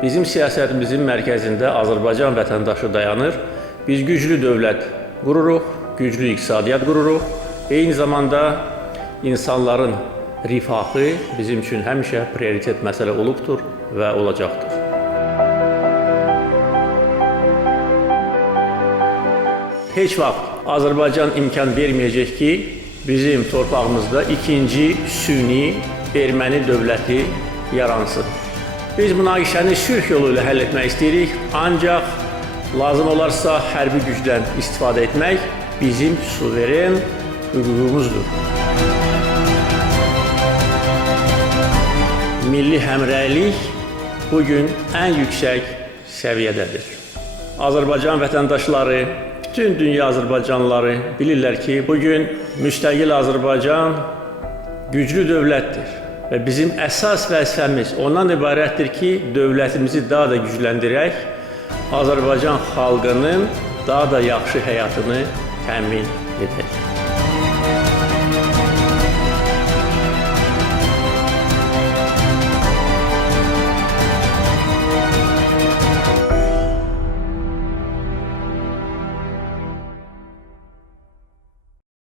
Bizim siyasətimizin mərkəzində Azərbaycan vətəndaşı dayanır. Biz güclü dövlət qururuq, güclü iqtisadiyyat qururuq. Eyni zamanda insanların rifahı bizim üçün həmişə prioritet məsələ olubdur və olacaqdır. Heç vaxt Azərbaycan imkan verməyəcək ki, bizim torpağımızda ikinci süni erməni dövləti yaransın. Biz münaqişəni sülh yolu ilə həll etmək istəyirik, ancaq lazım olarsa hərbi gücdən istifadə etmək bizim suveren hüququmuzdur. Milli həmrəylik bugün ən yüksək səviyyədədir. Azərbaycan vətəndaşları, bütün dünya Azərbaycanlıları bilirlər ki, bugün müstəqil Azərbaycan güclü dövlətdir. Və bizim əsas vəzifəmiz ondan ibarətdir ki, dövlətimizi daha da gücləndirək, Azərbaycan xalqının daha da yaxşı həyatını təmin edək.